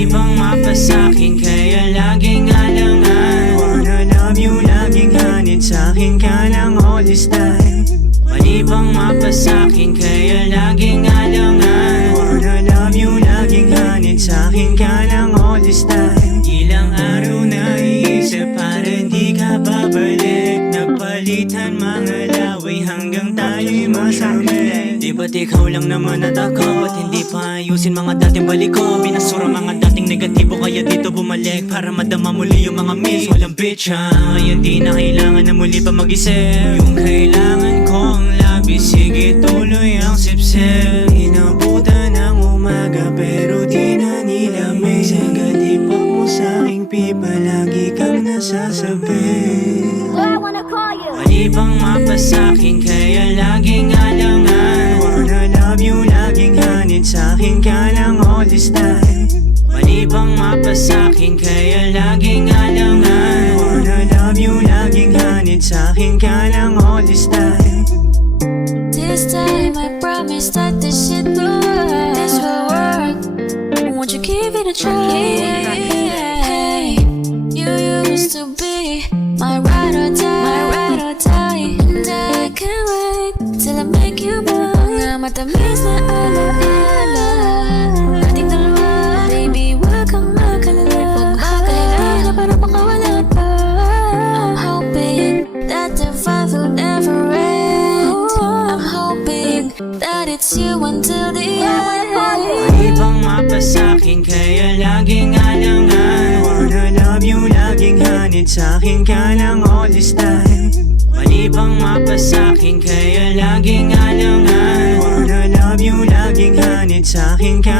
Mali bang mapa sa'kin kaya laging alangan? Wanna love you, laging hanid sa'kin ka lang all this time. Mali bang mapa sa'kin kaya laging alangan? Wanna love you, laging hanid sa'kin ka lang all this time. Ilang araw na iisip para di ka babalik. Nagpalitan mga laway hanggang tayo'y masamit. Di ba't ikaw lang naman at ako? Ba't hindi pa ayusin mga dating balik ko? Binasura mga dating negatibo kaya dito bumalik para madama muli yung mga miss. Walang bitch ha, ngayon di na kailangan na muli pa mag-isip. Yung kailangan ko ang labis, sige tuloy ang sipsip. Inabutan ng umaga pero di na nilamig. Sa gatipak mo sa'king pipa, lagi kang nasasabi. Mali bang mapa sa'kin kaya laging alangan? Wanna love you, laging hanid sa'kin ka lang all this time. Mali bang mapa sa'kin kaya laging alangan? Wanna love you, laging hanid sa'kin ka lang all this time. This time I promise that this shit will work. This will work. Won't you give it a try? Hey, you used to be my ride or die, my ride or die. And I can't wait till I make you mine. Nga matamis na alaala ating dalawa. Baby, wag kang makalala. Pag makailan na parang makawala pa. I'm hoping that the vibe will never end. I'm hoping that it's you until the end. Mali bang mapa sa'kin kaya laging alangan? Wanna love you, laging hanid sa'kin ka lang all this time. Mali bang mapa sa'kin kaya laging alangan? Wanna love you, laging hanid sa'kin ka